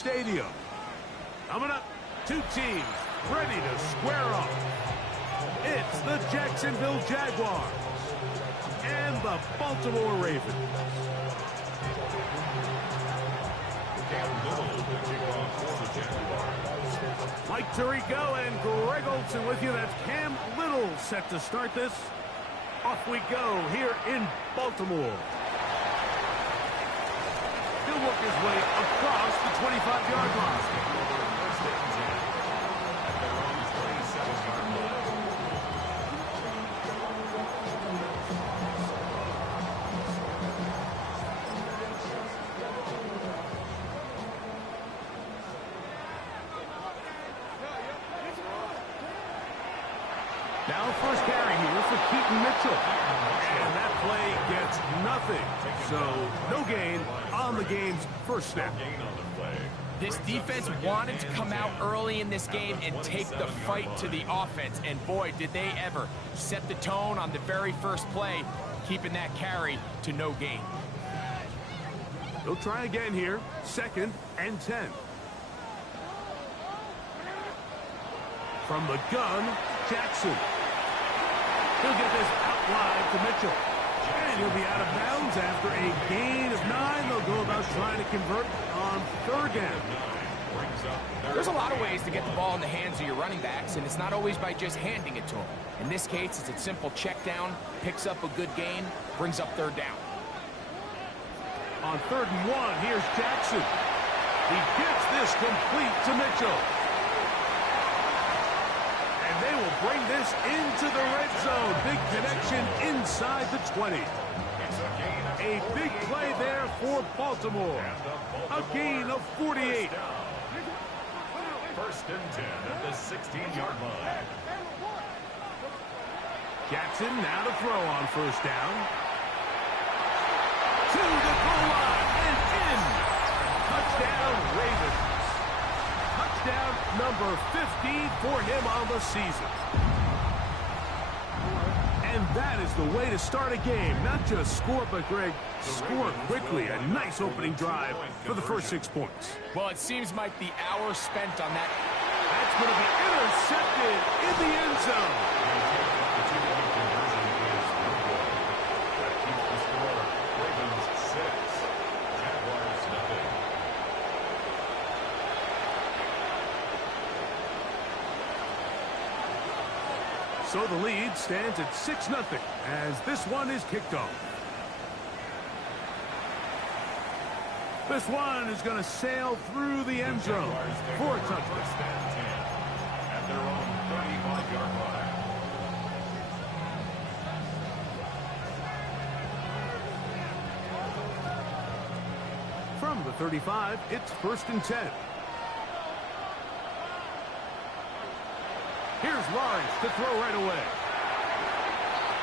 Stadium. Coming up, two teams ready to square off. It's the Jacksonville Jaguars and the Baltimore Ravens. Mike Tirico and Greg Olsen with you. That's Cam Little set to start this. Off we go here in Baltimore. He'll work his way across the 25-yard line. Now first carry here for Keaton Mitchell. And that play gets nothing. So no gain on the game's first snap. This defense wanted to come out early in this game and take the fight to the offense. And boy, did they ever set the tone on the very first play, keeping that carry to no gain. They'll try again here. 2nd and 10. From the gun, Jackson. He'll get this out wide to Mitchell. And he'll be out of bounds after a gain of 9. They'll go about trying to convert on 3rd down. There's a lot of ways to get the ball in the hands of your running backs, and it's not always by just handing it to them. In this case, it's a simple check down, picks up a good gain, brings up 3rd down. On 3rd and 1, here's Jackson. He gets this complete to Mitchell. They will bring this into the red zone. Big connection inside the 20. A big play there for Baltimore. A gain of 48. 1st and 10 at the 16-yard line. Jackson now to throw on 1st down. To the goal line and in. Touchdown Ravens. Touchdown number 15 for him on the season. And that is the way to start a game. Not just score, but, Greg, score quickly. A nice opening drive for the first 6 points. Well, it seems like the hour spent on that. That's going to be intercepted in the end zone. So the lead stands at 6-0 as this one is kicked off. This one is going to sail through the end zone for a touchdown. At their own 35-yard line. From the 35, it's 1st and 10. Here's Lawrence to throw right away.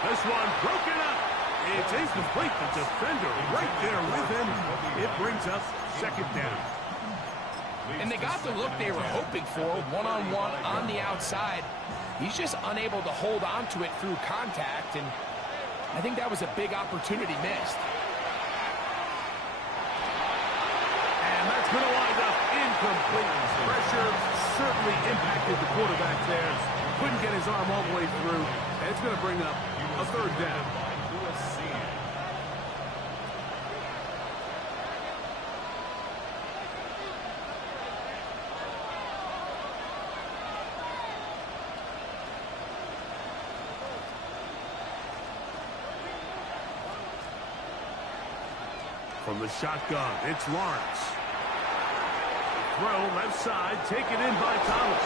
This one broken up. It's incomplete. The defender right there with him. It brings up 2nd down. And they got the look they were hoping for, one-on-one on the outside. He's just unable to hold on to it through contact, and I think that was a big opportunity missed. And that's going to wind up incomplete. Pressure certainly impacted the quarterback there. Couldn't get his arm all the way through. And it's going to bring up a 3rd down. From the shotgun, it's Lawrence. Throw left side, taken in by Thomas.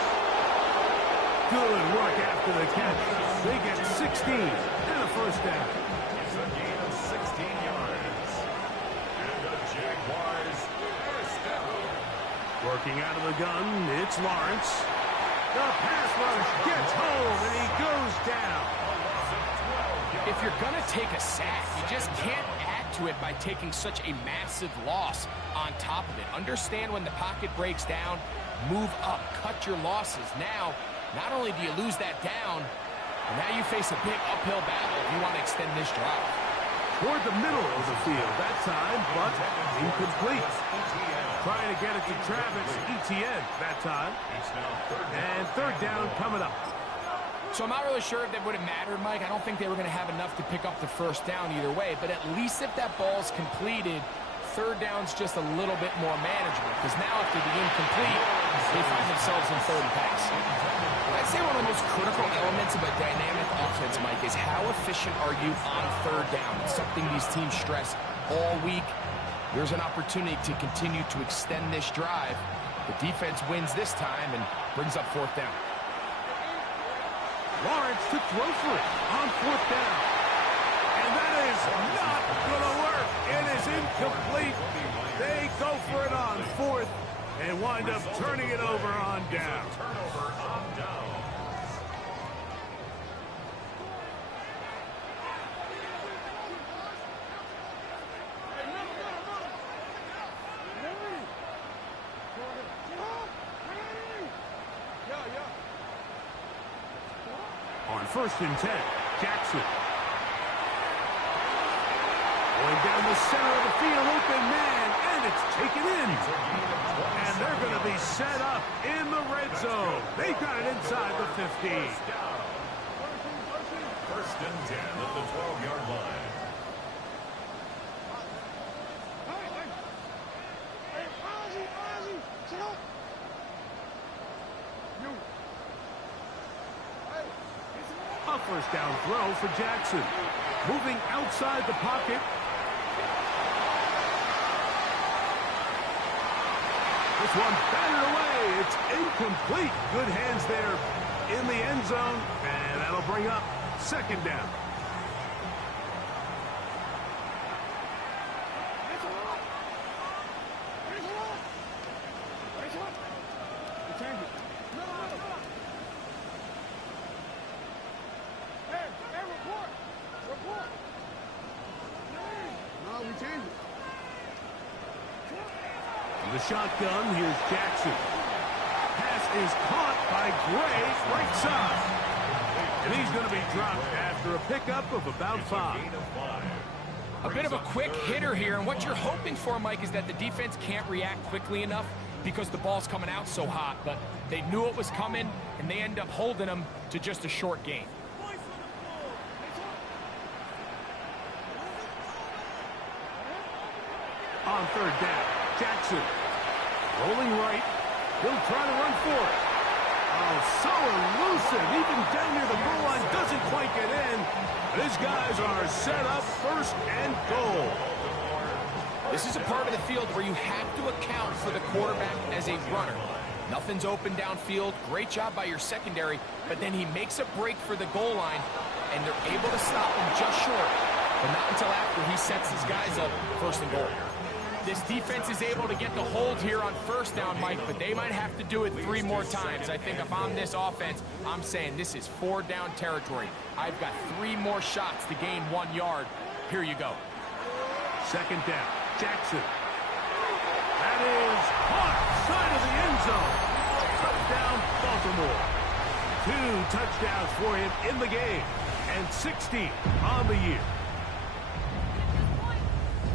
Good work after the catch. They get 16 and a 1st down. It's a gain of 16 yards. And the Jaguars first down. Working out of the gun, it's Lawrence. The pass rush gets home and he goes down. If you're going to take a sack, you just can't add to it by taking such a massive loss on top of it. Understand when the pocket breaks down, move up, cut your losses. Now, not only do you lose that down, but now you face a big uphill battle if you want to extend this drive. toward the middle of the field that time, but incomplete. Trying to get it to Travis Etienne that time. And third down coming up. So I'm not really sure if that would have mattered, Mike. I don't think they were going to have enough to pick up the first down either way. But at least if that ball's completed, third down's just a little bit more manageable. Because now after the incomplete, they find themselves in third and pass. I'd say one of the most critical elements of a dynamic offense, Mike, is how efficient are you on third down? It's something these teams stress all week. There's an opportunity to continue to extend this drive. The defense wins this time and brings up fourth down. Lawrence to throw for it on fourth down. And that is not going to work. It is incomplete. They go for it on fourth and wind up turning it over on down. Turnover on down. On first and 10, Jackson. Going down the center of the field, open man, and it's taken in. And they're going to be set up in the red zone. They've got it inside the 15. First and 10 at the 12-yard line. A first down throw for Jackson. Moving outside the pocket. This one batted away. It's incomplete. Good hands there in the end zone. And that'll bring up second down. The shotgun, here's Jackson. Pass is caught by Gray, right side. And he's going to be dropped after a pickup of about 5. A bit of a quick hitter here, and what you're hoping for, Mike, is that the defense can't react quickly enough because the ball's coming out so hot. But they knew it was coming, and they end up holding them to just a short gain. On third down, Jackson. Rolling right. He'll try to run for it. Oh, so elusive. Even down near the goal line, doesn't quite get in. These guys are set up first and goal. This is a part of the field where you have to account for the quarterback as a runner. Nothing's open downfield. Great job by your secondary, but then he makes a break for the goal line, and they're able to stop him just short, but not until after he sets his guys up first and goal. This defense is able to get the hold here on first down, Mike, but they might have to do it 3 more times. I think if I'm this offense, I'm saying this is 4 down territory. I've got 3 more shots to gain 1 yard. Here you go. Second down, Jackson. That is caught side of the end zone. Touchdown, Baltimore. 2 touchdowns for him in the game, and 60 on the year.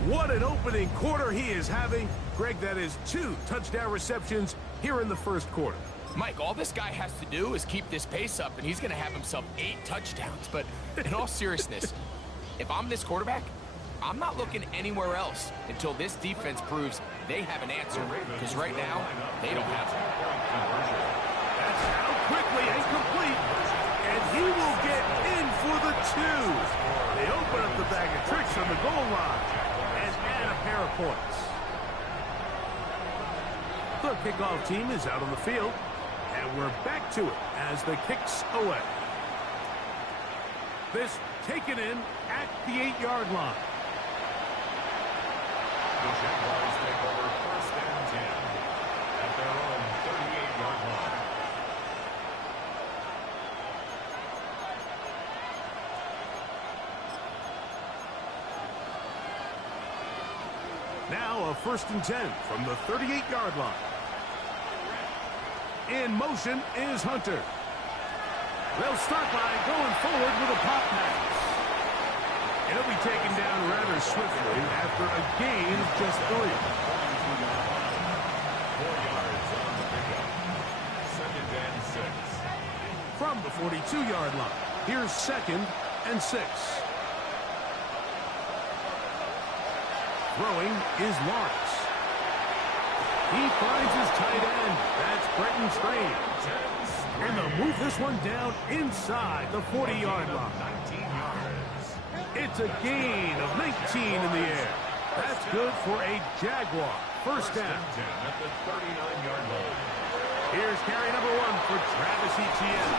What an opening quarter he is having. Greg, that is 2 touchdown receptions here in the first quarter. Mike, all this guy has to do is keep this pace up, and he's going to have himself 8 touchdowns. But in all seriousness, if I'm this quarterback, I'm not looking anywhere else until this defense proves they have an answer. Because right now, they don't have one. That's out quickly and complete. And he will get in for the 2. They open up the bag of tricks on the goal line and add a pair of points. The kickoff team is out on the field, and we're back to it as the kicks away. This taken in at the 8-yard line. The Jaguars take over first and 10 at their own 38-yard line. Now a first and 10 from the 38-yard line. In motion is Hunter. They'll start by going forward with a pop pass. It'll be taken down rather swiftly after a gain of just 3. 4 yards on the pickup. 2nd and 6. From the 42-yard line, here's 2nd and 6. Throwing is Lawrence. He finds his tight end. That's Brenton Strange. And they'll move this one down inside the 40-yard line. 19 yards. It's a gain of 19 in the air. That's good for a Jaguar. First down. 10 at the 39-yard line. Here's carry number 1 for Travis Etienne.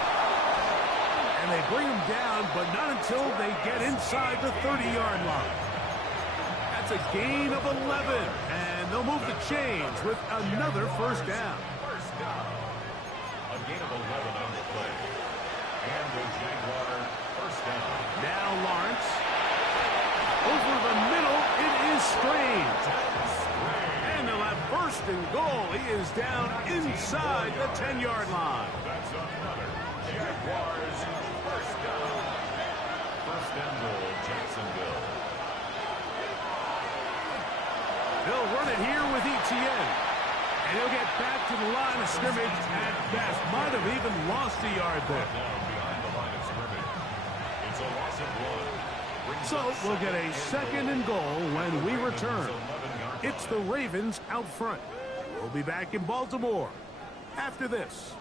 And they bring him down, but not until they get inside the 30-yard line. That's a gain of 11, and they'll move the chains with another first down. First down. A gain of 11 on the play. And the Jaguar first down. Now Lawrence. Over the middle, it is Strange. And they'll have first and goal. He is down inside the 10-yard line. That's another Jaguars first down. First and goal, Jacksonville. They'll run it here with Etienne. And he'll get back to the line of scrimmage at best. Might have even lost a yard there. Down behind the line of scrimmage. It's a loss of 1. So we'll get a 2nd and goal when we return. It's the Ravens out front. We'll be back in Baltimore after this.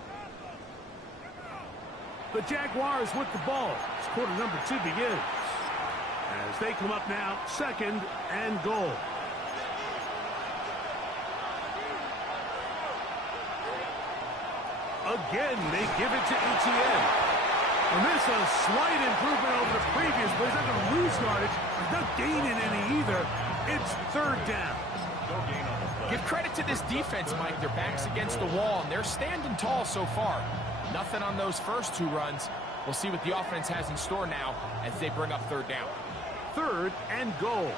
The Jaguars with the ball as quarter number 2 begins. As they come up now, 2nd and goal. Again, they give it to Etienne. And this is a slight improvement over the previous, but he's not going to lose yardage. He's not gaining any either. It's 3rd down. No gain on the play. Give credit to this defense, Mike. Their back's against the wall, and they're standing tall so far. Nothing on those first 2 runs. We'll see what the offense has in store now as they bring up 3rd down. 3rd and goal.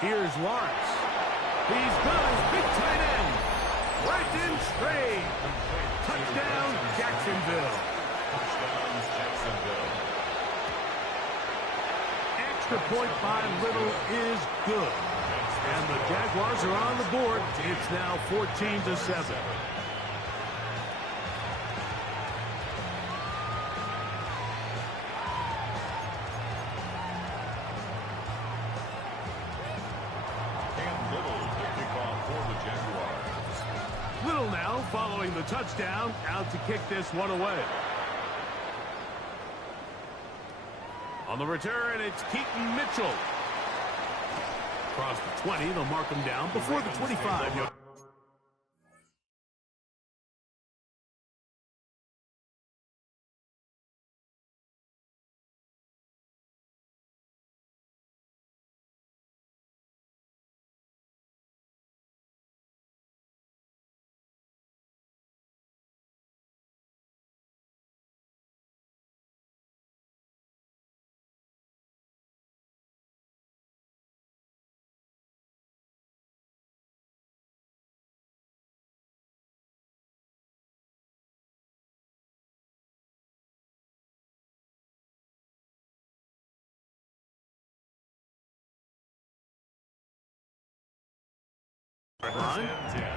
Here's Lawrence. He's got his big tight end. Brenton Strange. Touchdown, Jacksonville. Touchdown, Jacksonville. Extra point by Little is good. And the Jaguars are on the board. It's now 14-7. And Little to kick off for the Jaguars. Little now following the touchdown, out to kick this one away. On the return, it's Keaton Mitchell. Across the 20, they'll mark him down before the 25. Line.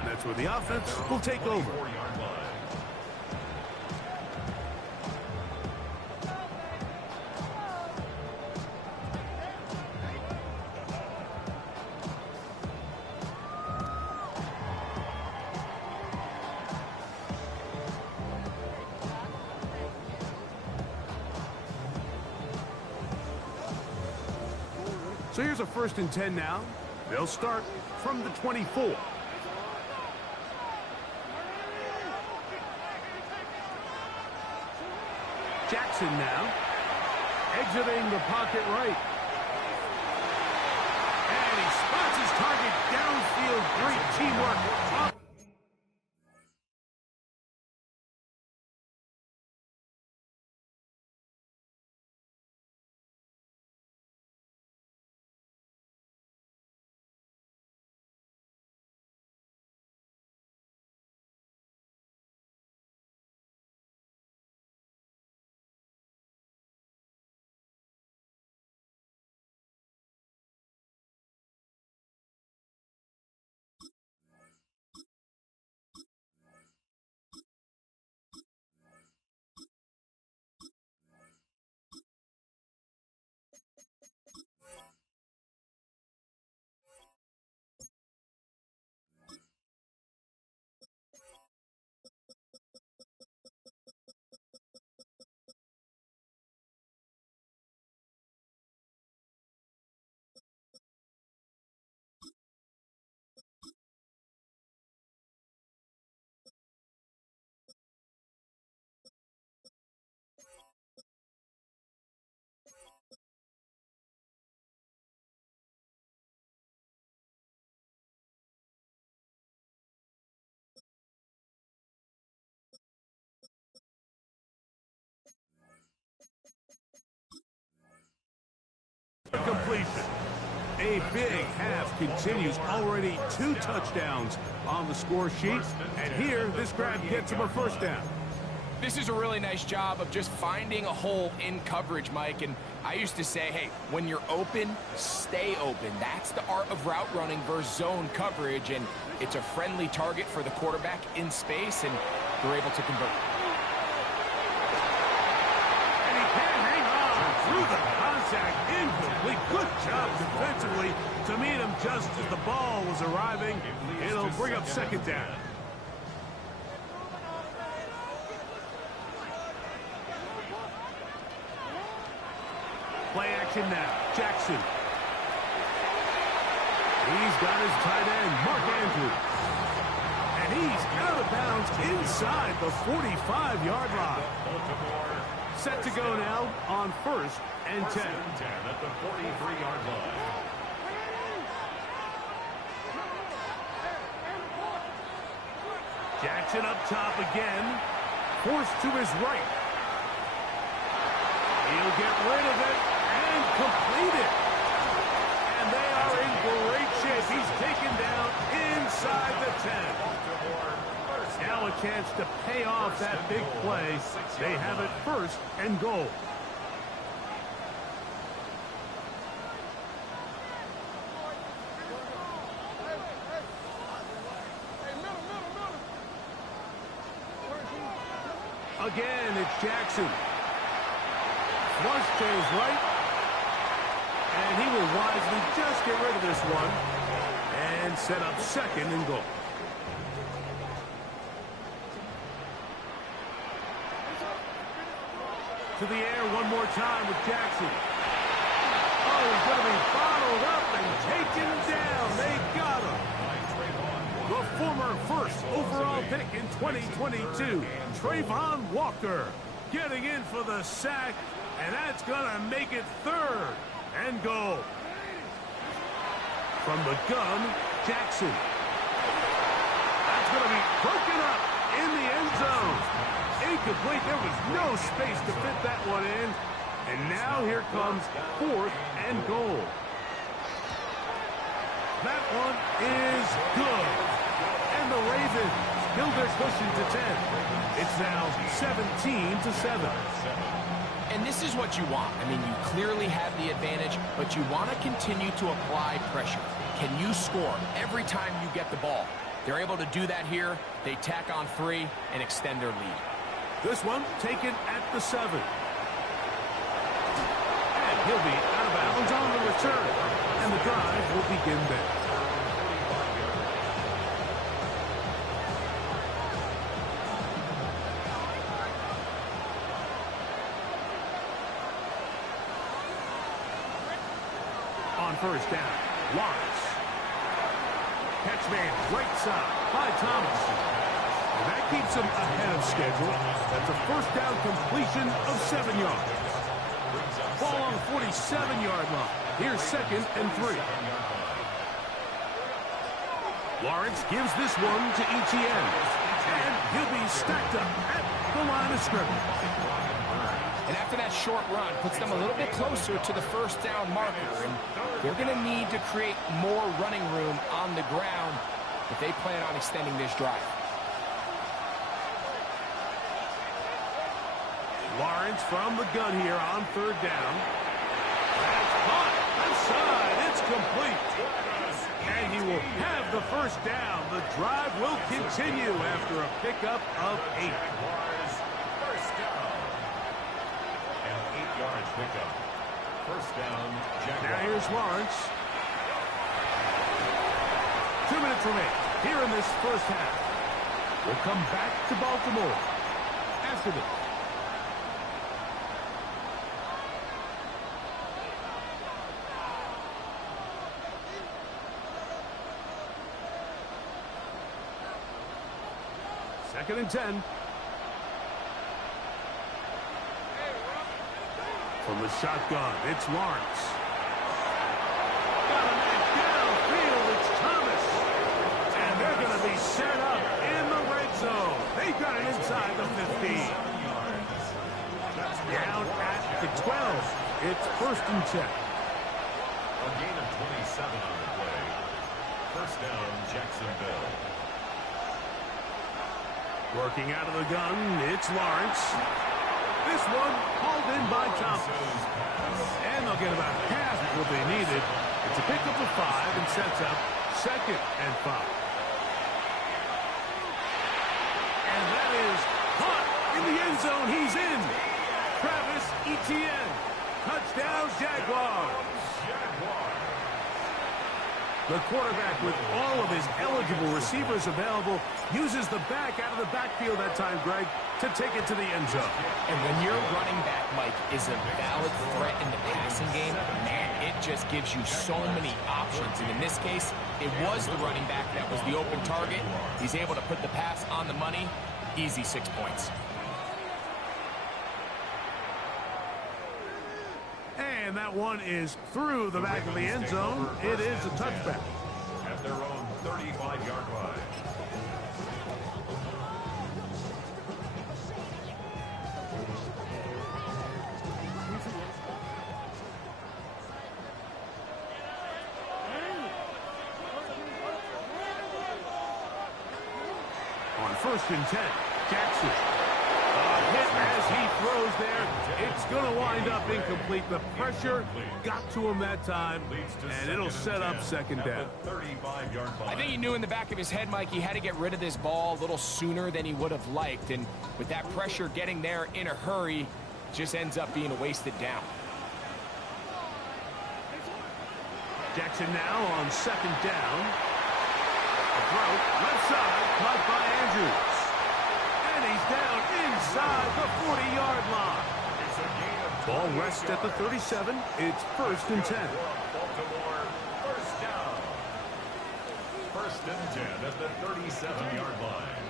That's where the offense will take over. 4-yard line. So here's a 1st and 10 now. They'll start from the 24. Jackson now, exiting the pocket right. And he spots his target downfield. Great teamwork. A big half continues. Already 2 touchdowns on the score sheet. And here, this grab gets him a first down. This is a really nice job of just finding a hole in coverage, Mike. And I used to say, hey, when you're open, stay open. That's the art of route running versus zone coverage. And it's a friendly target for the quarterback in space, and they're able to convert. And he can hang on through the contact. Incomplete. Good job defensively to meet him just as the ball was arriving. It'll bring up second down. Play action now. Jackson. He's got his tight end, Mark Andrews. And he's out of bounds inside the 45-yard line. Set to go now on 1st and 10. At the 43-yard line. Jackson up top again. Forced to his right. He'll get rid of it and complete it. And they are in great shape. He's taken down inside the 10. Now a chance to pay off that big play. They have it 1st and goal. Again, it's Jackson. Flush to his right. And he will wisely just get rid of this one. And set up 2nd and goal. To the air one more time with Jackson. Oh, he's going to be bottled up and taken down. They got him. The former 1st overall pick in 2022, Travon Walker, getting in for the sack, and that's going to make it 3rd and goal. From the gun, Jackson. That's going to be broken up in the end zone. Incomplete. There was no space to fit that one in. And now here comes 4th and goal. That one is good. And the Ravens build their cushion to 10. It's now 17-7. And this is what you want. I mean, you clearly have the advantage, but you want to continue to apply pressure. Can you score every time you get the ball? They're able to do that here. They tack on 3 and extend their lead. This one taken at the 7. And he'll be out of bounds on the return. And the drive will begin there. On 1st down, Lawrence. Catch man right side by Thomas. And that keeps him ahead of schedule. That's a 1st down completion of 7 yards. Ball on the 47-yard line. Here's 2nd and 3. Lawrence gives this one to Etienne. And he'll be stacked up at the line of scrimmage. And after that short run, puts them a little bit closer to the 1st down marker. And they're going to need to create more running room on the ground if they plan on extending this drive. Lawrence from the gun here on 3rd down. That's caught. Inside. It's complete. And he will have the 1st down. The drive will continue after a pickup of 8. First down. And 8-yard pickup. 1st down, Jaguars. Now here's Lawrence. 2 minutes remain here in this 1st half. We'll come back to Baltimore after this. Second and 10. From the shotgun, it's Lawrence. Got a man downfield, it's Thomas. And they're going to be set up in the red zone. They've got it inside the 15. Down at the 12. It's 1st and 10. A gain of 27 on the play. First down, Jacksonville. Working out of the gun, it's Lawrence. This one hauled in by Thompson. And they'll get about half what they needed. It's a pickup of 5 and sets up 2nd and 5. And that is caught in the end zone. He's in. Travis Etienne. Touchdown, Jaguars. The quarterback, with all of his eligible receivers available, uses the back out of the backfield that time, Greg, to take it to the end zone. And when your running back, Mike, is a valid threat in the passing game, man, it just gives you so many options. And in this case, it was the running back that was the open target. He's able to put the pass on the money. Easy 6 points. And that one is through the back of the end zone. It is a touchback. At their own 35-yard line. On 1st and 10, Jackson. Hit as he throws there. It's going to wind up incomplete. The pressure got to him that time, and it'll set up 2nd down. I think he knew in the back of his head, Mike, he had to get rid of this ball a little sooner than he would have liked. And with that pressure getting there in a hurry, just ends up being a wasted down. Jackson now on 2nd down. A throw, left side, caught by Andrews. And he's down inside the 40-yard line. Ball rests at the 37. It's 1st and 10. Baltimore, first down. 1st and 10 at the 37-yard line.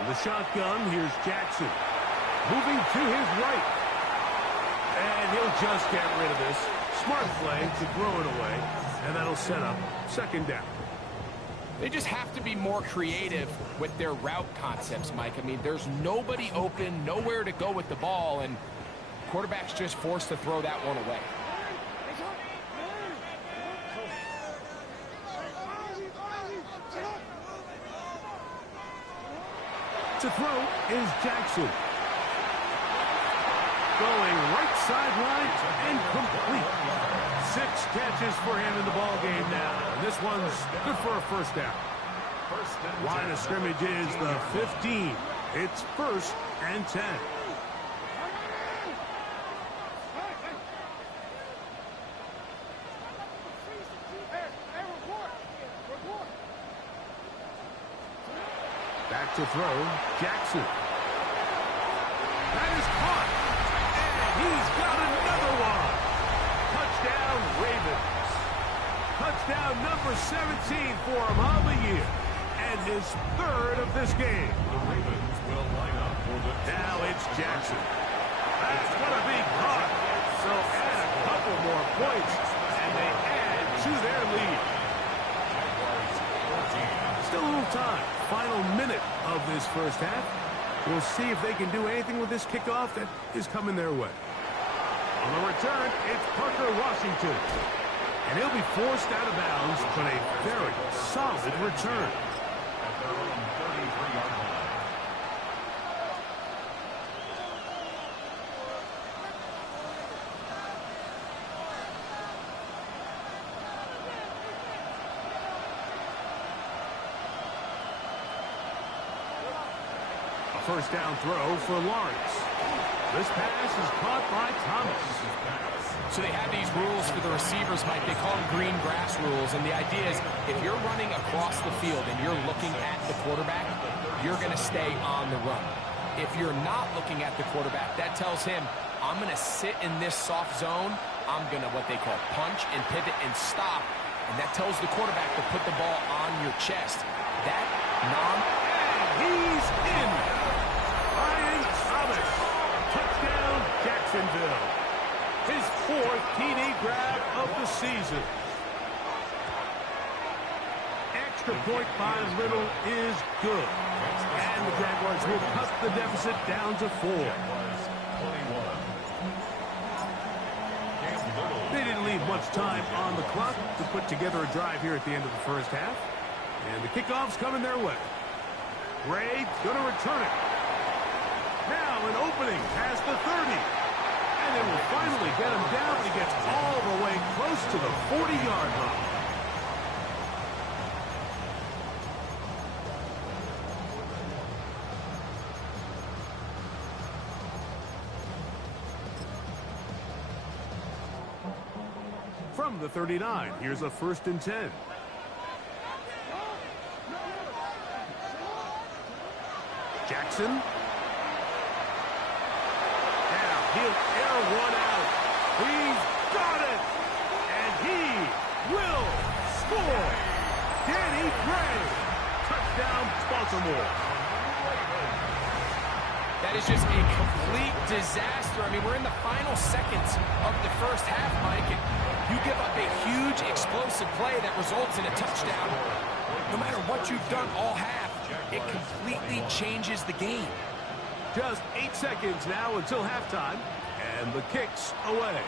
In the shotgun, here's Jackson. Moving to his right. And he'll just get rid of this. Smart play to throw it away. And that'll set up 2nd down. They just have to be more creative with their route concepts, Mike. I mean, there's nobody open, nowhere to go with the ball, and quarterback's just forced to throw that one away. To throw is Jackson. Going right sideline and complete. 6 catches for him in the ball game now. And this one's good for a 1st down. Line of scrimmage is the 15. It's 1st and 10. Back to throw, Jackson. That is caught. And he's got another one. Touchdown, Ravens. Touchdown number 17 for him on the year. And his 3rd of this game. The Ravens will line up for the... Now it's Jackson. That's going to be caught. So add a couple more points. And they add to their lead. Still a little time. Final minute of this 1st half. We'll see if they can do anything with this kickoff that is coming their way. On the return, it's Parker Washington. And he'll be forced out of bounds, but a very solid return. At their own 33-yard line. A 1st down throw for Lawrence. This pass is caught by Thomas. So they have these rules for the receivers, Mike. They call them green grass rules. And the idea is if you're running across the field and you're looking at the quarterback, you're going to stay on the run. If you're not looking at the quarterback, that tells him, I'm going to sit in this soft zone. I'm going to what they call punch and pivot and stop. And that tells the quarterback to put the ball on your chest. That he's in. Brian Thomas. Touchdown, Jacksonville. His 4th TD grab of the season. Extra point by Little is good. And the Jaguars will cut the deficit down to 4. much time on the clock to put together a drive here at the end of the first half. And the kickoff's coming their way. Gray going to return it. Now an opening past the 30. And it will finally get him down. He gets all the way close to the 40-yard line. From the 39, here's a 1st and 10. Jackson. Now he'll air one out. He's got it. And he will score. Danny Gray. Touchdown, Baltimore. That is just a complete disaster. I mean, we're in the final seconds of the first half, Mike, and you give up a huge explosive play that results in a touchdown. No matter what you've done all half, it completely changes the game. Just 8 seconds now until halftime, and the kick's away.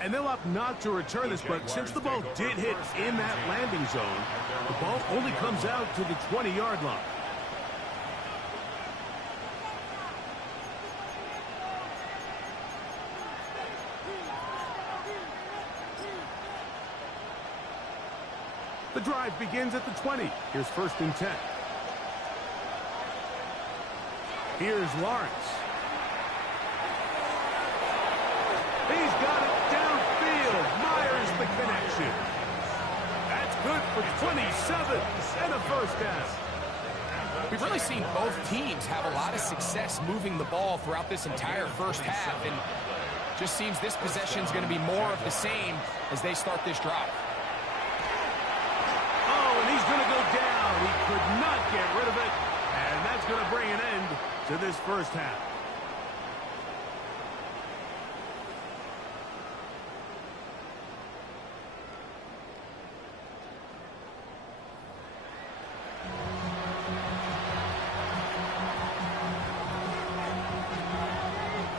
And they'll opt not to return this, but since the ball did hit in that landing zone, the ball only comes out to the 20-yard line. The drive begins at the 20. Here's 1st and 10. Here's Lawrence. He's got it downfield. Myers the connection. That's good for 27 and a 1st down. We've really seen both teams have a lot of success moving the ball throughout this entire first half, and just seems this possession is going to be more of the same as they start this drive. He's going to go down. He could not get rid of it. And that's going to bring an end to this first half.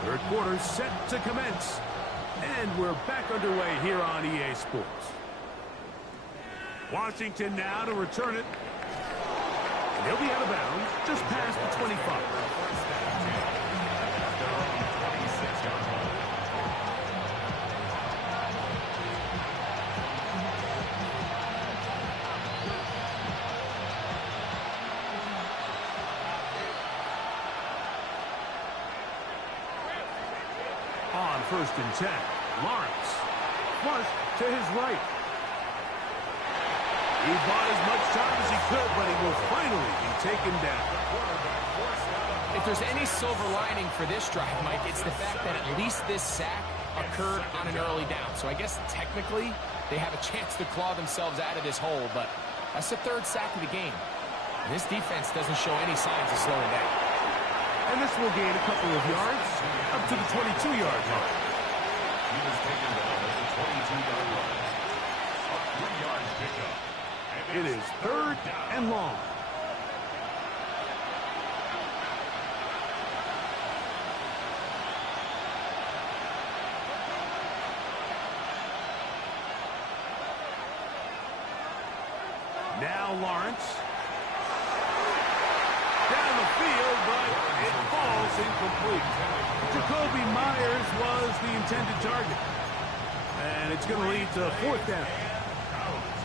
Third quarter set to commence. And we're back underway here on EA Sports. Washington now to return it. And he'll be out of bounds just past the 25. On 1st and 10, Lawrence flush to his right. He bought as much time as he could, but he will finally be taken down. If there's any silver lining for this drive, Mike, it's the fact that at least this sack occurred on an early down. So I guess technically they have a chance to claw themselves out of this hole, but that's the 3rd sack of the game. And this defense doesn't show any signs of slowing down. And this will gain a couple of yards up to the 22-yard line. He was taken down at the 22-yard line. A 3-yard pickup. It is 3rd and long. Now Lawrence. Down the field, but it falls incomplete. Jacoby Myers was the intended target. And it's going to lead to 4th down.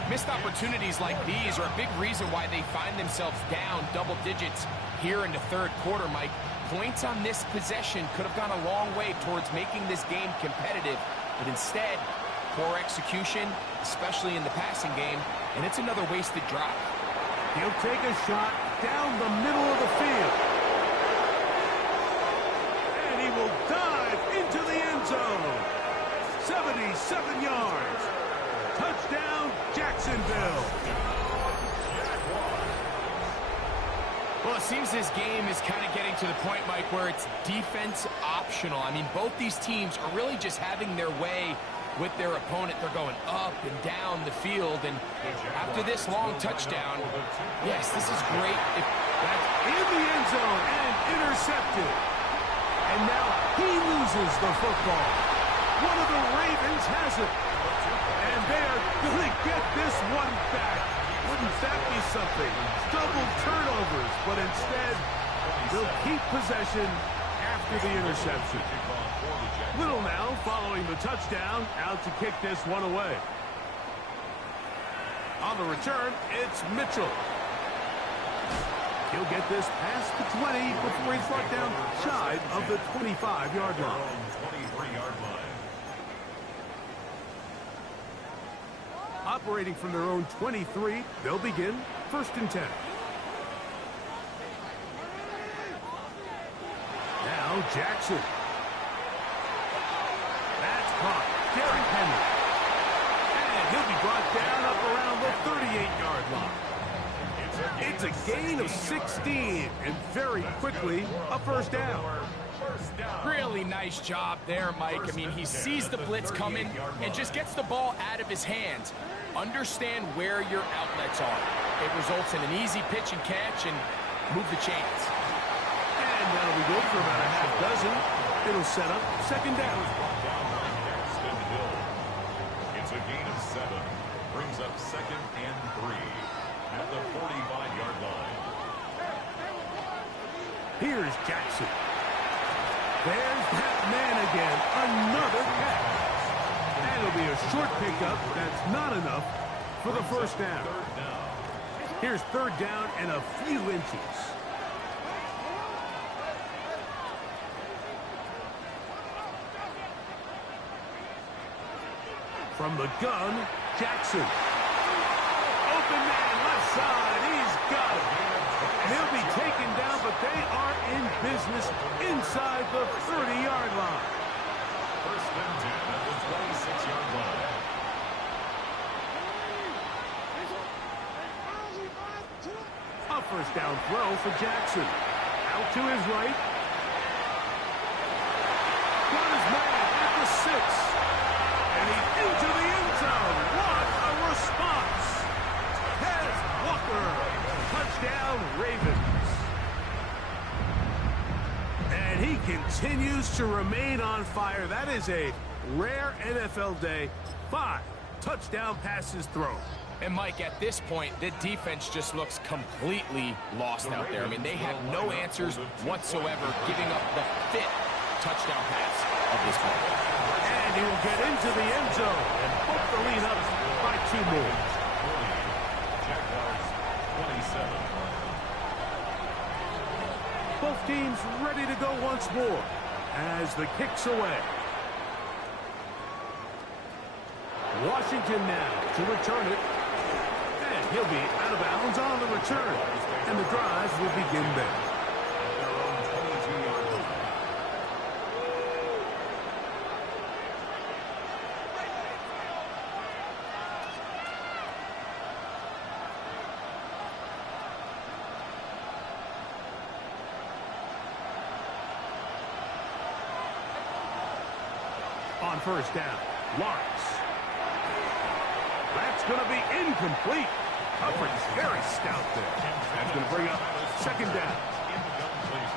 Missed opportunities like these are a big reason why they find themselves down double digits here in the 3rd quarter, Mike. Points on this possession could have gone a long way towards making this game competitive, but instead, poor execution, especially in the passing game, and it's another wasted drive. He'll take a shot down the middle of the field. And he will dive into the end zone. 77 yards. Touchdown, Jacksonville. Well, it seems this game is kind of getting to the point, Mike, where it's defense optional. I mean, both these teams are really just having their way with their opponent. They're going up and down the field, and after this long touchdown, yes, this is great. That's in the end zone and intercepted. And now He loses the football. One of the Ravens has it. And they're going to get this one back. Wouldn't that be something? Double turnovers, but instead, they'll keep possession after the interception. Little now following the touchdown, out to kick this one away. On the return, it's Mitchell. He'll get this past the 20 before he's brought down shy of the 25-yard line. 23-yard line. Operating from their own 23, they'll begin 1st and 10. Now Jackson. That's caught. Derrick Henry. And he'll be brought down up around the 38-yard line. It's a gain of 16, and very quickly, a first down. Really nice job there, Mike. I mean, he sees the blitz coming and just gets the ball out of his hands. Understand where your outlets are. It results in an easy pitch and catch and move the chains. And that'll be good for about a half dozen. It'll set up 2nd down. It's a gain of 7. Brings up 2nd and 3 at the 45-yard line. Here's Jackson. There's that man again. Another catch. And it'll be a short pickup. That's not enough for the first down. Here's 3rd down and a few inches. From the gun, Jackson. Open man, left side. He's got it. He'll be taken down, but they are in business inside the 30-yard line. 1st and 10 at the 26-yard line. A first down throw for Jackson. Out to his right. Got his man at the 6. And he's into the end zone. What a response. Hez Walker. Touchdown, Ravens. And he continues to remain on fire. That is a rare NFL day. 5 touchdown passes thrown. And, Mike, at this point, the defense just looks completely lost out there. I mean, they have no answers whatsoever, giving up the 5th touchdown pass of this game. And he will get into the end zone and put the lead up by 2 more. Jaguars 27. Both teams ready to go once more as the kick's away. Washington now to return it. And he'll be out of bounds on the return. And the drive will begin there. Their own 22-yard line. On first down, Lawrence. That's going to be incomplete. Coverage very stout there. That's going to bring up 2nd down. Incomplete.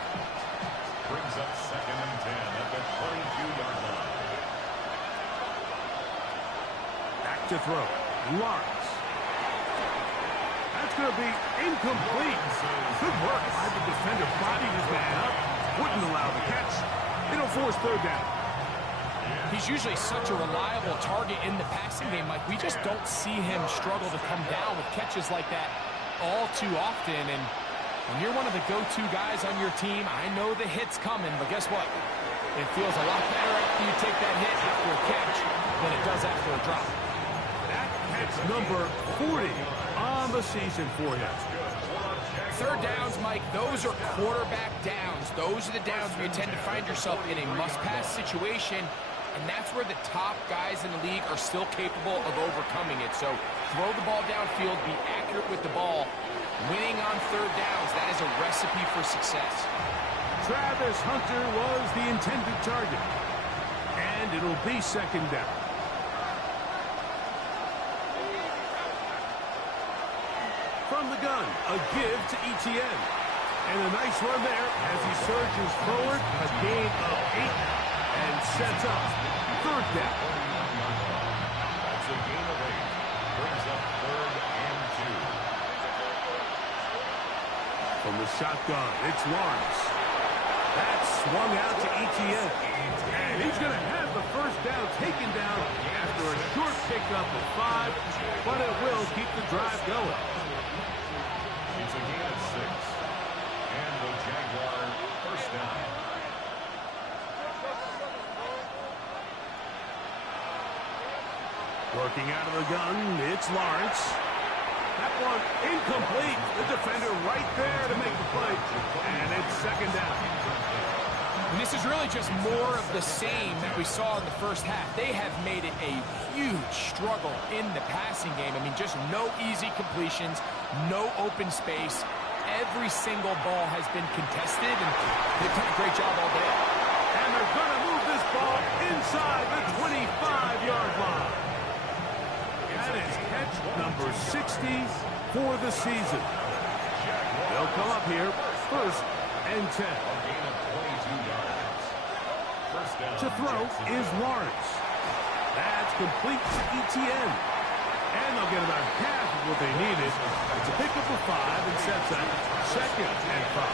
Brings up 2nd and 10 at the 22-yard line. Back to throw. Lawrence. That's going to be incomplete. Good work by the defender. Bodied his man up. Wouldn't allow the catch. It'll force 3rd down. He's usually such a reliable target in the passing game, Mike. We just don't see him struggle to come down with catches like that all too often. And when you're one of the go-to guys on your team, I know the hit's coming, but guess what? It feels a lot better after you take that hit after a catch than it does after a drop. That catch number 40 on the season for him. 3rd downs, Mike, those are quarterback downs. Those are the downs where you tend to find yourself in a must-pass situation. And that's where the top guys in the league are still capable of overcoming it. So throw the ball downfield, be accurate with the ball. Winning on 3rd downs, that is a recipe for success. Travis Hunter was the intended target. And it'll be 2nd down. From the gun, a give to Etienne. And a nice run there as he surges forward. A gain of 8 and sets up third down. That's a gain of 8. Brings up 3rd and 2. From the shotgun, it's Lawrence. That's swung out to Etienne. And he's going to have the first down taken down after a short pickup of 5, but it will keep the drive going. It's a gain of 6. And the Jaguar first down. Working out of the gun, it's Lawrence. That one incomplete. The defender right there to make the play. And it's second down. And this is really just more of the same that we saw in the first half. They have made it a huge struggle in the passing game. I mean, just no easy completions, no open space. Every single ball has been contested, and they've done a great job all day. And they're going to move this ball inside the 25-yard line. That is catch number 60 for the season. They'll come up here, 1st and 10. To throw is Lawrence. That's complete to Etienne. And they'll get about half of what they needed. It's a pickup of 5 and sets up 2nd and 5.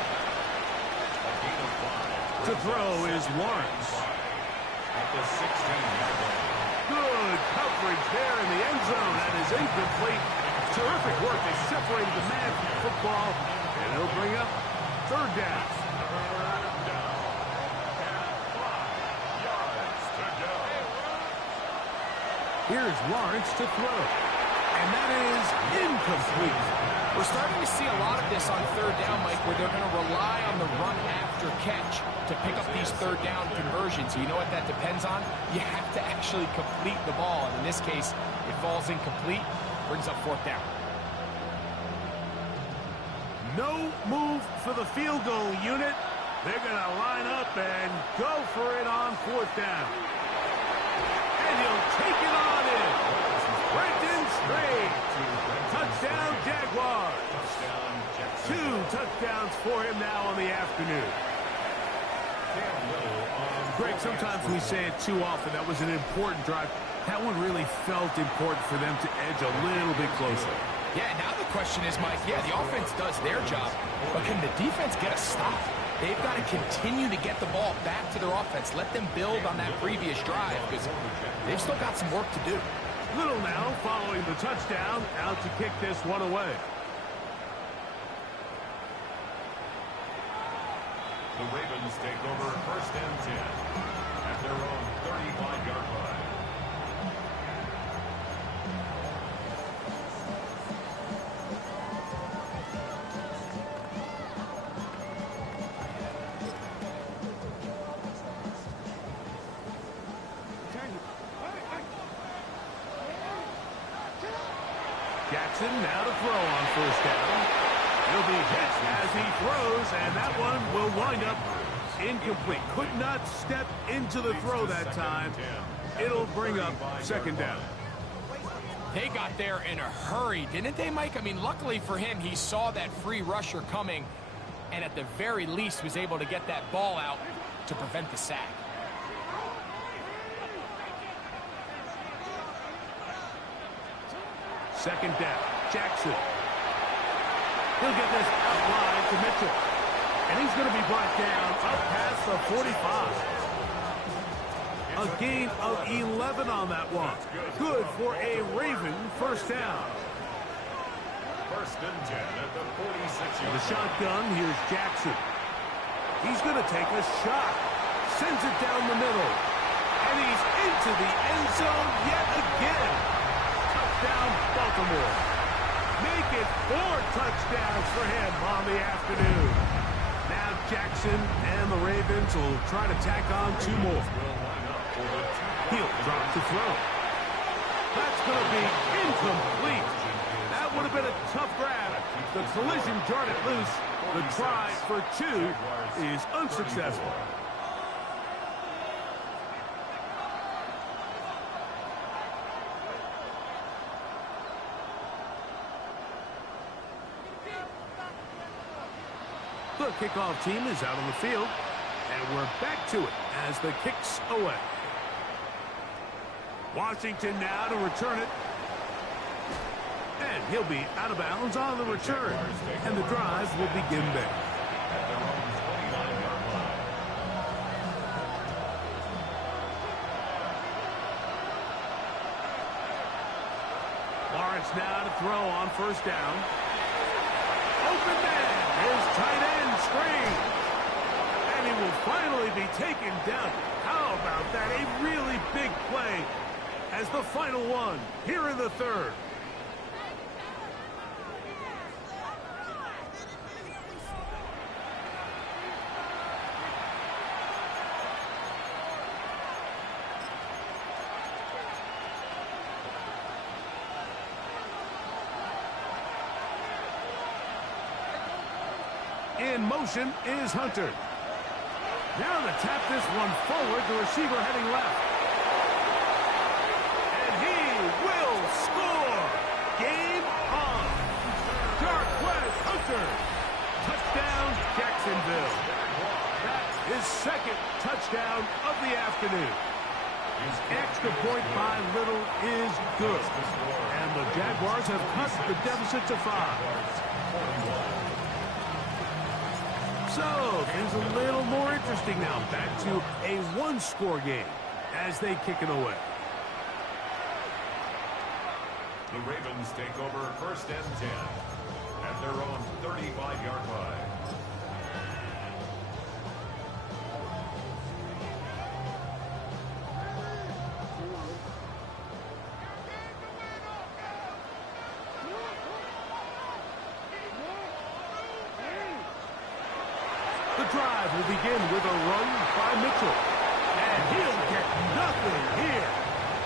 To throw is Lawrence. At the 16-yard line. Good coverage there in the end zone. That is incomplete. Terrific work. They separated the man from the football. And it'll bring up 3rd down. Here's Lawrence to throw. And that is incomplete. We're starting to see a lot of this on 3rd down, Mike, where they're going to rely on the run after catch to pick up these 3rd down conversions. So you know what that depends on? You have to actually complete the ball. And in this case, it falls incomplete, brings up 4th down. No move for the field goal unit. They're going to line up and go for it on 4th down. And he'll take it on in. Brenton Strange. Touchdown, Jaguars. 2 touchdowns for him now on the afternoon. Greg, sometimes we say it too often. That was an important drive. That one really felt important for them to edge a little bit closer. Yeah, now the question is, Mike, the offense does their job, but can the defense get a stop? They've got to continue to get the ball back to their offense. Let them build on that previous drive because they've still got some work to do. Little now following the touchdown, out to kick this one away. The Ravens take over 1st and 10 at their own 35-yard line. Jackson now to throw on 1st down. He'll be hit as he throws, and that one will wind up incomplete. Could not step into the throw that time. It'll bring up 2nd down. They got there in a hurry, didn't they, Mike? I mean, luckily for him, he saw that free rusher coming, and at the very least was able to get that ball out to prevent the sack. Second down, Jackson. He'll get this outline to Mitchell. And he's going to be brought down up past the 45. A gain of 11 on that one. Good for a Raven 1st down. 1st and 10 at the 46-yard. The shotgun, here's Jackson. He's going to take a shot. Sends it down the middle. And he's into the end zone yet again. Touchdown, Baltimore. Make it 4 touchdowns for him on the afternoon. Now Jackson and the Ravens will try to tack on 2 more. He'll drop to throw. That's going to be incomplete. That would have been a tough grab. The collision jarred it loose. The try for 2 is unsuccessful. The kickoff team is out on the field. And we're back to it as the kick's away. Washington now to return it. And he'll be out of bounds on the return. And the drive will begin there. At their own 29-yard line. Lawrence now to throw on first down. Open man, his tight end screen. And he will finally be taken down. How about that? A really big play as the final one here in the third. In motion is Hunter. Now to tap this one forward, the receiver heading left. And he will score. Game on. Jarquez Hunter. Touchdown, Jacksonville. That is second touchdown of the afternoon. Extra point by Little is good. And the Jaguars have cut the deficit to 5. So, things a little more interesting now. Back to a one-score game as they kick it away. The Ravens take over first and 10 at their own 35-yard line. The drive will begin with a run by Mitchell. And he'll get nothing here.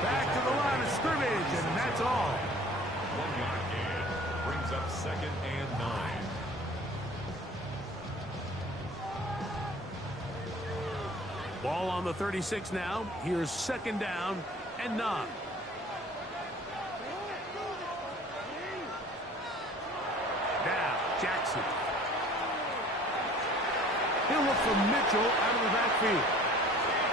Back to the line of scrimmage, and that's all. 1-yard gain brings up second and 9. Ball on the 36 now. Here's second down and 9. Now, Jackson. He'll look for Mitchell out of the backfield.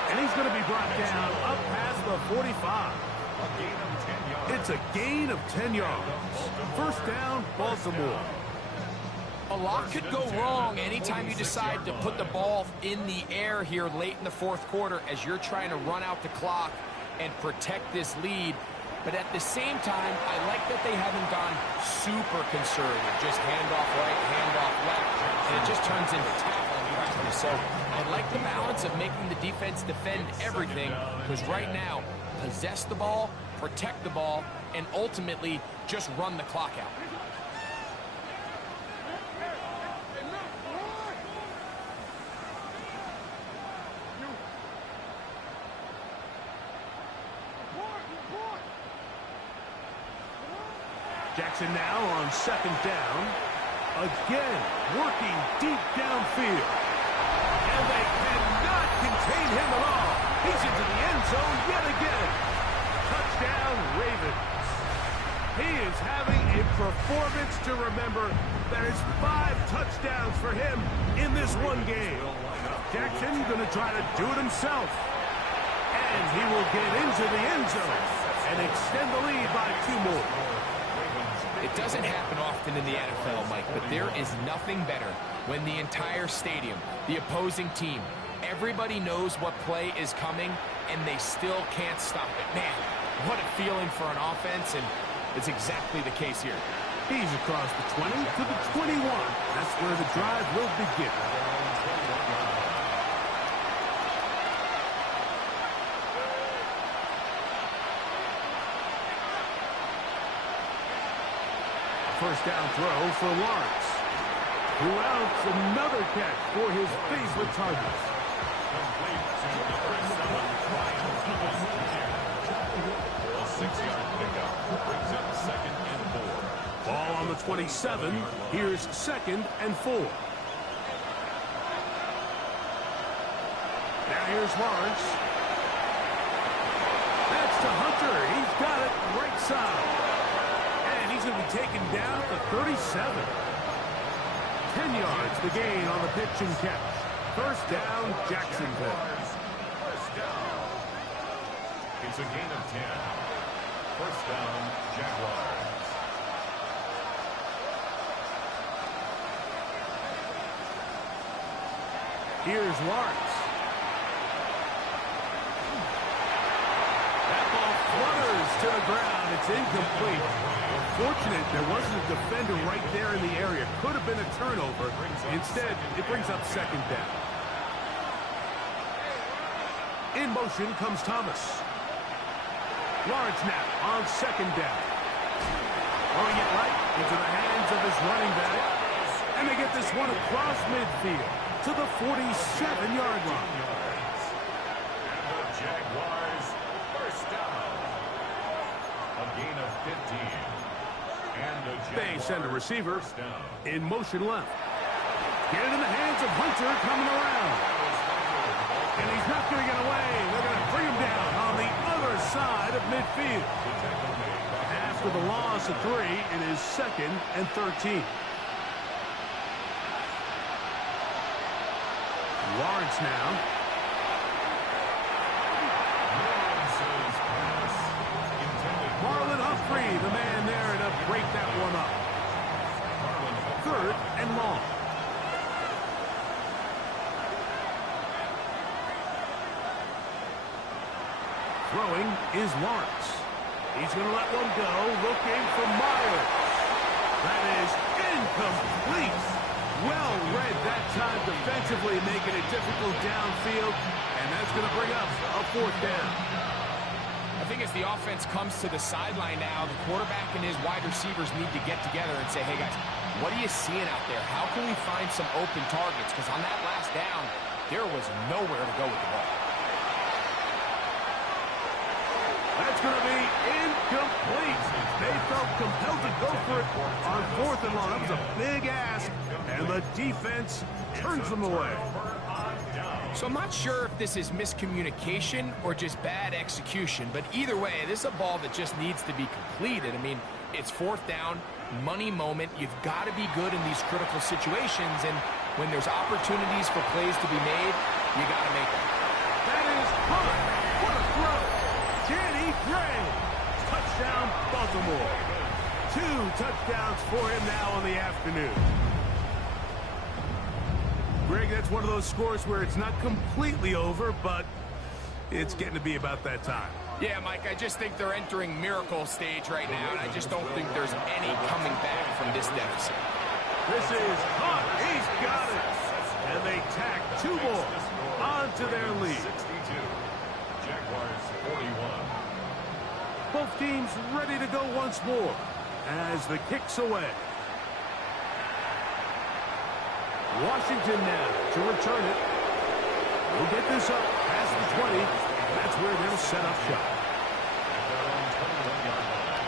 And he's going to be brought down up past the 45. A gain of 10 yards. It's a gain of 10 yards. First down, Baltimore. A lot could go wrong anytime you decide to put the ball in the air here late in the fourth quarter as you're trying to run out the clock and protect this lead. But at the same time, I like that they haven't gone super conservative. Just handoff right, handoff left, and it just turns into tackling practice. So I like the balance of making the defense defend everything, because right now, possess the ball, protect the ball, and ultimately just run the clock out. Jackson now on second down. Again, working deep downfield. And they cannot contain him at all. He's into the end zone yet again. Touchdown, Ravens. He is having a performance to remember. That is 5 touchdowns for him in this one game. Jackson going to try to do it himself. And he will get into the end zone and extend the lead by 2 more. It doesn't happen often in the NFL, Mike, but there is nothing better when the entire stadium, the opposing team, everybody knows what play is coming, and they still can't stop it. Man, what a feeling for an offense, and it's exactly the case here. He's across the 20 to the 21. That's where the drive will begin. First down throw for Lawrence. Who else another catch for his favorite targets. Complete to number 7, Ryan Higgins. A 6-yard pickup brings up second and 4. Ball on the 27. Here's second and 4. Now here's Lawrence. That's to Hunter. He's got it right side. He's going to be taken down at the 37. 10 yards the gain on the pitch and catch. First down, Jacksonville. First down. It's a gain of 10. First down, Jaguars. Here's Lawrence. That ball flutters to the ground. It's incomplete. Fortunate there wasn't a defender right there in the area. Could have been a turnover. Instead, it brings up second down. In motion comes Thomas. Lawrence now on second down. Throwing it right into the hands of his running back. And they get this one across midfield to the 47-yard line. And the Jaguars first down. A gain of 15. And the Jaguars They send a receiver first down. in motion left. Get it in the hands of Hunter coming around. And he's not going to get away. They're going to bring him down on the other side of midfield. After the loss of 3, it is 2nd and 13. Lawrence now. Marlon Humphrey, the man there to break that one up. 3rd and long. Throwing is Lawrence. He's going to let one go, looking for Myers. That is incomplete. Well read that time defensively, making it difficult downfield, and that's going to bring up a 4th down. I think as the offense comes to the sideline now, the quarterback and his wide receivers need to get together and say, hey, guys, what are you seeing out there? How can we find some open targets? Because on that last down, there was nowhere to go with the ball. That's going to be incomplete. They felt compelled to go for it on 4th and long. That was a big ask, and the defense turns them away. So I'm not sure if this is miscommunication or just bad execution, but either way, this is a ball that just needs to be completed. I mean, it's 4th down, money moment. You've got to be good in these critical situations, and when there's opportunities for plays to be made, you got to make them. That is hot. What a throw. Danny Gray. Touchdown, Baltimore. 2 touchdowns for him now on the afternoon. Greg, that's one of those scores where it's not completely over, but it's getting to be about that time. Yeah, Mike, I just think they're entering miracle stage right now, and I just don't think there's any coming back from this deficit. This is hot. He's got it. And they tack 2 more onto their lead. 62. Jaguars 41. Both teams ready to go once more as the kick's away. Washington now to return it. We'll get this up past the 20. That's where they'll set up shop. At their own 21-yard line.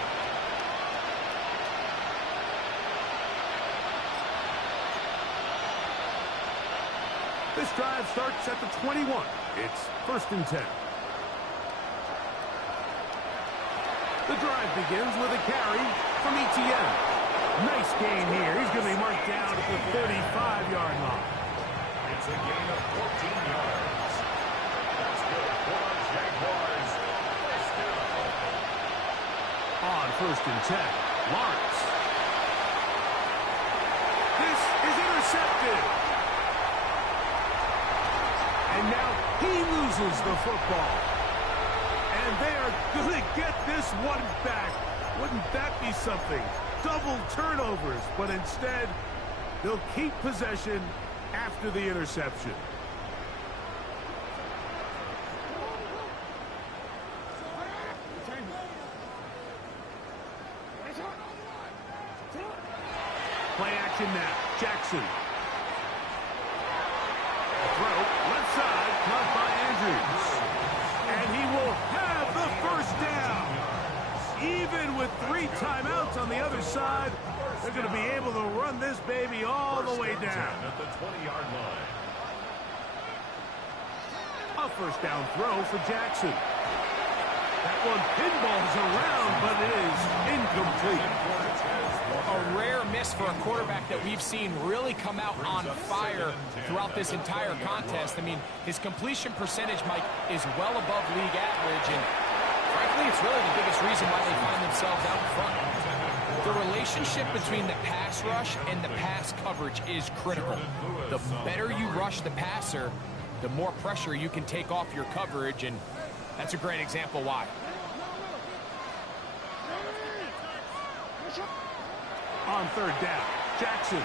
This drive starts at the 21. It's 1st and 10. The drive begins with a carry from Etienne. Nice gain here. He's going to be marked down at the 35-yard line. It's a gain of 14 yards. That's good for the Jaguars. First down. On 1st and 10, Lawrence. This is intercepted. And now he loses the football. And they are going to get this one back. Wouldn't that be something? Double turnovers, but instead, they'll keep possession after the interception. Play action now. Jackson. Throw, left side, caught by Andrews. And he will have the first down. Even with 3 timeouts on the other side, they're going to be able to run this baby all the way down. At the 20-yard line. A first down throw for Jackson. That one pinballs around, but it is incomplete. A rare miss for a quarterback that we've seen really come out on fire throughout this entire contest. I mean, his completion percentage, Mike, is well above league average, and frankly, it's really the biggest reason why they find themselves out in front. The relationship between the pass rush and the pass coverage is critical. The better you rush the passer, the more pressure you can take off your coverage, and that's a great example why. On third down, Jackson.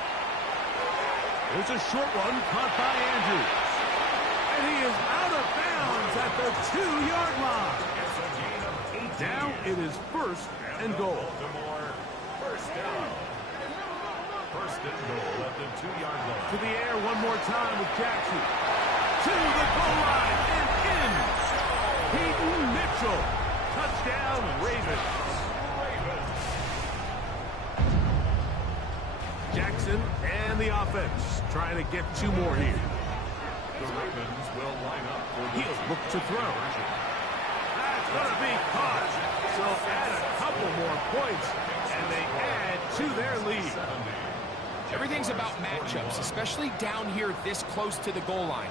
There's a short one caught by Andrews. And he is out of bounds at the 2-yard line. Now it is first and goal. First down. First and goal at the 2-yard line. To the air one more time with Jackson. To the goal line and in. Peyton Mitchell. Touchdown, Ravens. Jackson and the offense trying to get 2 more here. The Ravens will line up for the He'll look to throw. That's going to be caught. So add a couple more points, and they add to their lead. Everything's about matchups, especially down here this close to the goal line.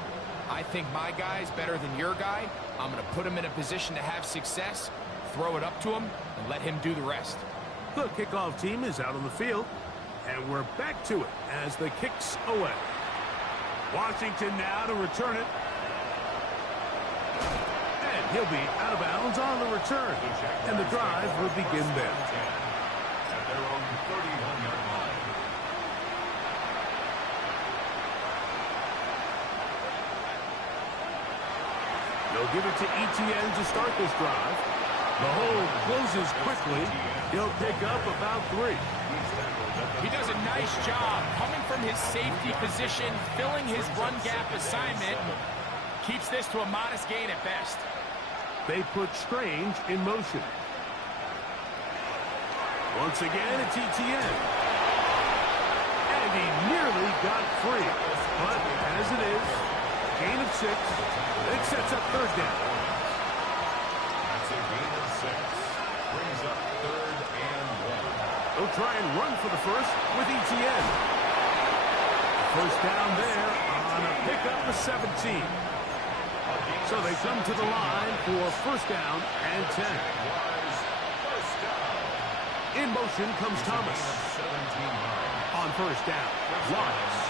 I think my guy's better than your guy. I'm going to put him in a position to have success, throw it up to him, and let him do the rest. The kickoff team is out on the field, and we're back to it as the kick's away. Washington now to return it. And he'll be out of bounds on the return. And the drive will begin there. at their own 31-yard line. They'll give it to Etienne to start this drive. The hole closes quickly. He'll pick up about 3. He does a nice job coming from his safety position, filling his run gap assignment. Keeps this to a modest gain at best. They put Strange in motion. Once again, it's Etienne. And he nearly got free. But as it is, gain of 6. It sets up third down. That's a gain of 6. Brings up 3rd and 1. They'll try and run for the first with Etienne. First down there on a pickup of 17. So they come to the line for first down and 10. In motion comes Thomas. On first down, Wise.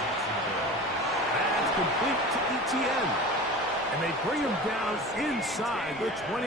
That's complete to Etienne. And they bring him down inside the 20.